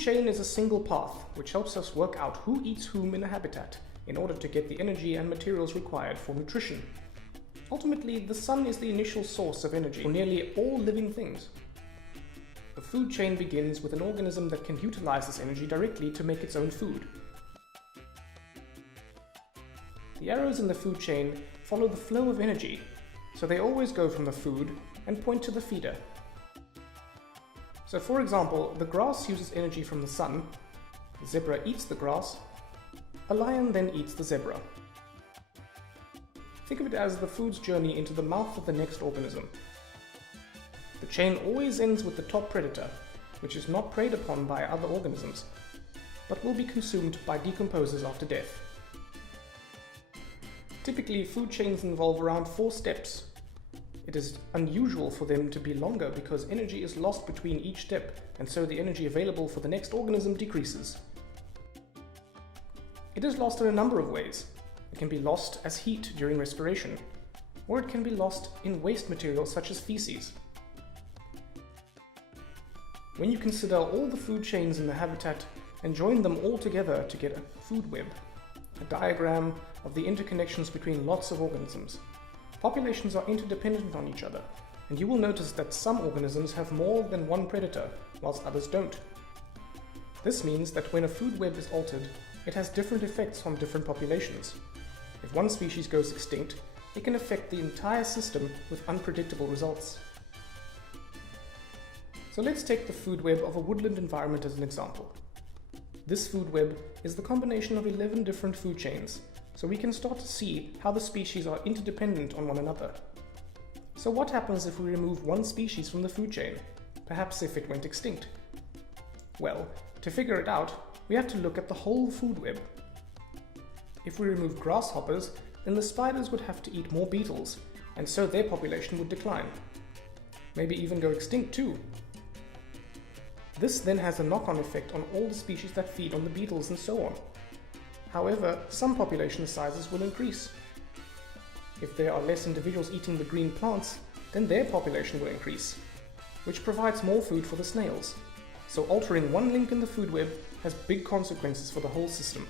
chain is a single path which helps us work out who eats whom in a habitat in order to get the energy and materials required for nutrition. Ultimately, the sun is the initial source of energy for nearly all living things. The food chain begins with an organism that can utilize this energy directly to make its own food. The arrows in the food chain follow the flow of energy, so they always go from the food and point to the feeder. So for example, the grass uses energy from the sun, the zebra eats the grass, a lion then eats the zebra. Think of it as the food's journey into the mouth of the next organism. The chain always ends with the top predator, which is not preyed upon by other organisms, but will be consumed by decomposers after death. Typically, food chains involve around 4 steps. It is unusual for them to be longer because energy is lost between each step, and so the energy available for the next organism decreases. It is lost in a number of ways. It can be lost as heat during respiration, or it can be lost in waste materials such as feces. When you consider all the food chains in the habitat and join them all together to get a food web, a diagram of the interconnections between lots of organisms, populations are interdependent on each other, and you will notice that some organisms have more than one predator, whilst others don't. This means that when a food web is altered, it has different effects on different populations. If one species goes extinct, it can affect the entire system with unpredictable results. So let's take the food web of a woodland environment as an example. This food web is the combination of 11 different food chains, so we can start to see how the species are interdependent on one another. So what happens if we remove one species from the food chain? Perhaps if it went extinct? Well, to figure it out, we have to look at the whole food web. If we remove grasshoppers, then the spiders would have to eat more beetles, and so their population would decline. Maybe even go extinct too. This then has a knock-on effect on all the species that feed on the beetles and so on. However, some population sizes will increase. If there are less individuals eating the green plants, then their population will increase, which provides more food for the snails. So altering one link in the food web has big consequences for the whole system.